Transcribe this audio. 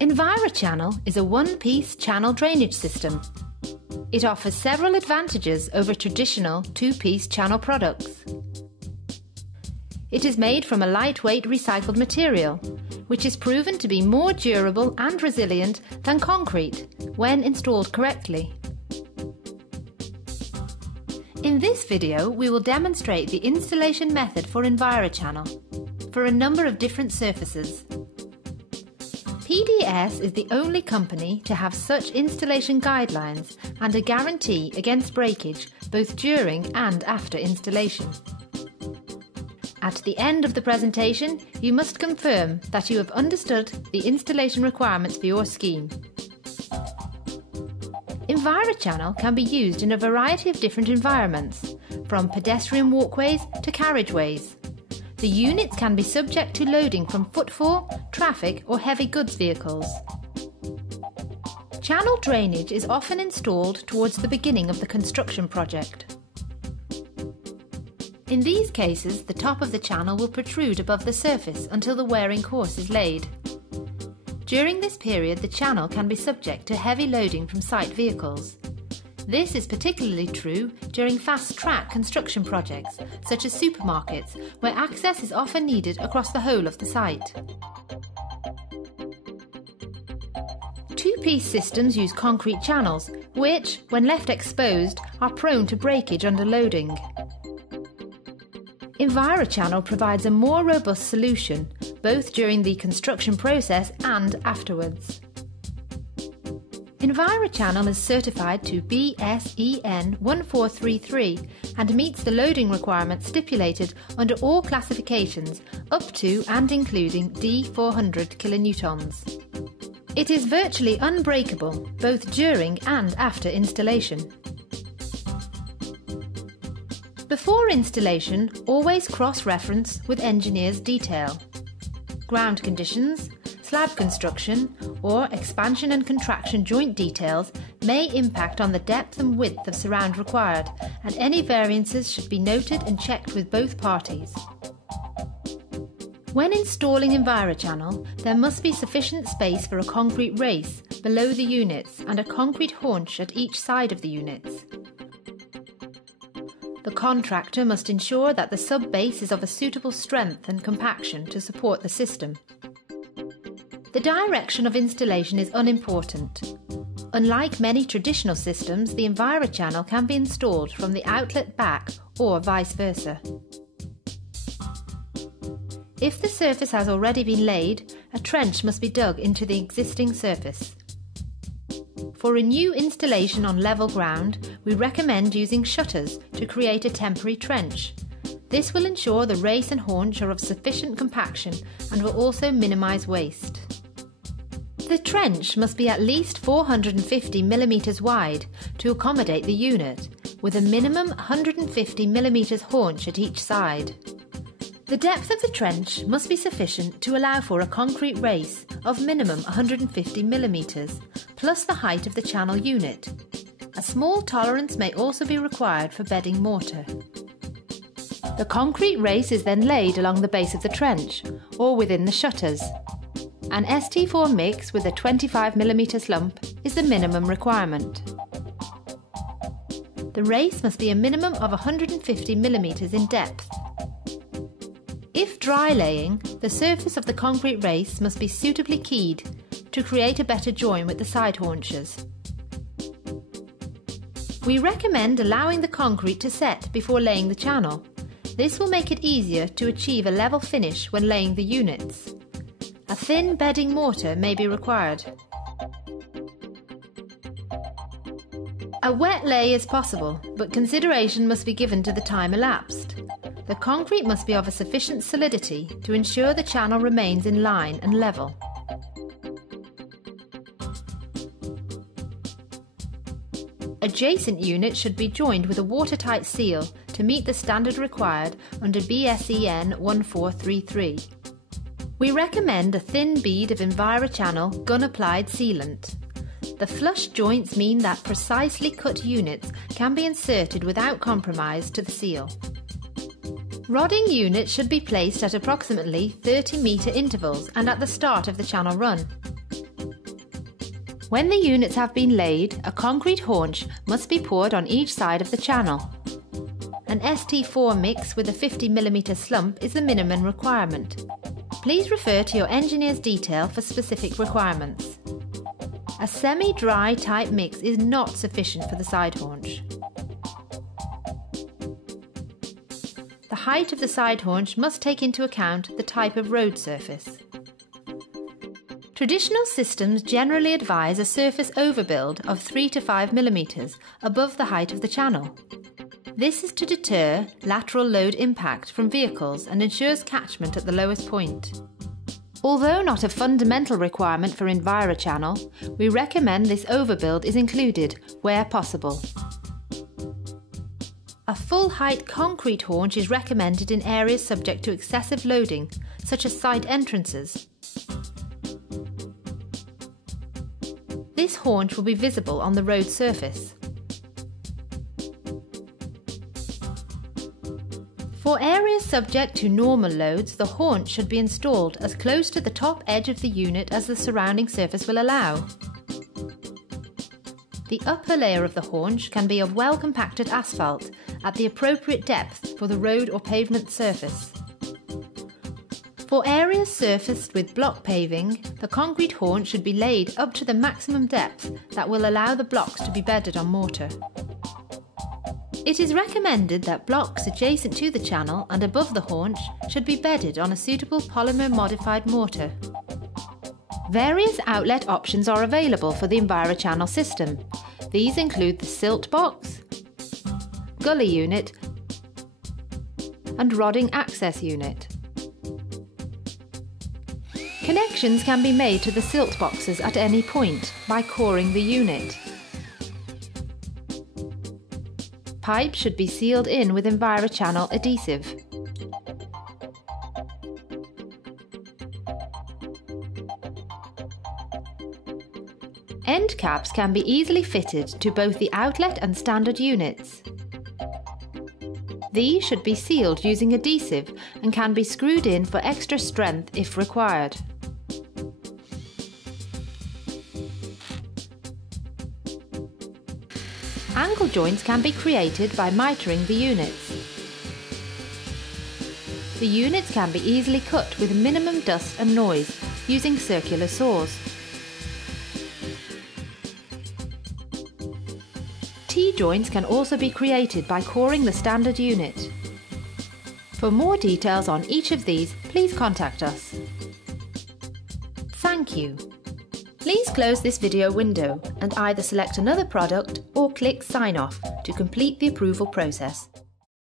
Envirochannel is a one-piece channel drainage system. It offers several advantages over traditional two-piece channel products. It is made from a lightweight recycled material, which is proven to be more durable and resilient than concrete when installed correctly. In this video, we will demonstrate the installation method for Envirochannel for a number of different surfaces. PDS is the only company to have such installation guidelines and a guarantee against breakage both during and after installation. At the end of the presentation, you must confirm that you have understood the installation requirements for your scheme. Envirochannel can be used in a variety of different environments, from pedestrian walkways to carriageways. The units can be subject to loading from footfall, traffic or heavy goods vehicles. Channel drainage is often installed towards the beginning of the construction project. In these cases, the top of the channel will protrude above the surface until the wearing course is laid. During this period, the channel can be subject to heavy loading from site vehicles. This is particularly true during fast-track construction projects, such as supermarkets, where access is often needed across the whole of the site. Two-piece systems use concrete channels, which, when left exposed, are prone to breakage under loading. Envirochannel provides a more robust solution, both during the construction process and afterwards. Envirochannel is certified to BSEN 1433 and meets the loading requirements stipulated under all classifications up to and including D400 kilonewtons. It is virtually unbreakable both during and after installation. Before installation, always cross-reference with engineer's detail. Ground conditions, slab construction or expansion and contraction joint details may impact on the depth and width of surround required, and any variances should be noted and checked with both parties. When installing Envirochannel, there must be sufficient space for a concrete race below the units and a concrete haunch at each side of the units. The contractor must ensure that the sub-base is of a suitable strength and compaction to support the system. The direction of installation is unimportant. Unlike many traditional systems, the Envirochannel can be installed from the outlet back or vice versa. If the surface has already been laid, a trench must be dug into the existing surface. For a new installation on level ground, we recommend using shutters to create a temporary trench. This will ensure the race and haunch are of sufficient compaction and will also minimise waste. The trench must be at least 450 mm wide to accommodate the unit, with a minimum 150 mm haunch at each side. The depth of the trench must be sufficient to allow for a concrete race of minimum 150 mm, plus the height of the channel unit. A small tolerance may also be required for bedding mortar. The concrete race is then laid along the base of the trench, or within the shutters. An ST4 mix with a 25 mm slump is the minimum requirement. The race must be a minimum of 150 mm in depth. If dry laying, the surface of the concrete race must be suitably keyed to create a better join with the side haunches. We recommend allowing the concrete to set before laying the channel. This will make it easier to achieve a level finish when laying the units. A thin bedding mortar may be required. A wet lay is possible, but consideration must be given to the time elapsed. The concrete must be of a sufficient solidity to ensure the channel remains in line and level. Adjacent units should be joined with a watertight seal to meet the standard required under BSEN 1433. We recommend a thin bead of Envirochannel gun-applied sealant. The flush joints mean that precisely cut units can be inserted without compromise to the seal. Rodding units should be placed at approximately 30-metre intervals and at the start of the channel run. When the units have been laid, a concrete haunch must be poured on each side of the channel. An ST4 mix with a 50mm slump is the minimum requirement. Please refer to your engineer's detail for specific requirements. A semi-dry type mix is not sufficient for the side haunch. The height of the side haunch must take into account the type of road surface. Traditional systems generally advise a surface overbuild of 3 to 5mm above the height of the channel. This is to deter lateral load impact from vehicles and ensures catchment at the lowest point. Although not a fundamental requirement for Envirochannel, we recommend this overbuild is included where possible. A full-height concrete haunch is recommended in areas subject to excessive loading, such as site entrances. This haunch will be visible on the road surface. For areas subject to normal loads, the haunch should be installed as close to the top edge of the unit as the surrounding surface will allow. The upper layer of the haunch can be of well-compacted asphalt at the appropriate depth for the road or pavement surface. For areas surfaced with block paving, the concrete haunch should be laid up to the maximum depth that will allow the blocks to be bedded on mortar. It is recommended that blocks adjacent to the channel and above the haunch should be bedded on a suitable polymer-modified mortar. Various outlet options are available for the Envirochannel system. These include the silt box, gully unit and rodding access unit. Connections can be made to the silt boxes at any point by coring the unit. Pipes should be sealed in with Envirochannel adhesive. End caps can be easily fitted to both the outlet and standard units. These should be sealed using adhesive and can be screwed in for extra strength if required. Angle joints can be created by mitering the units. The units can be easily cut with minimum dust and noise using circular saws. T-joints can also be created by coring the standard unit. For more details on each of these, please contact us. Thank you. Please close this video window and either select another product or click Sign Off to complete the approval process.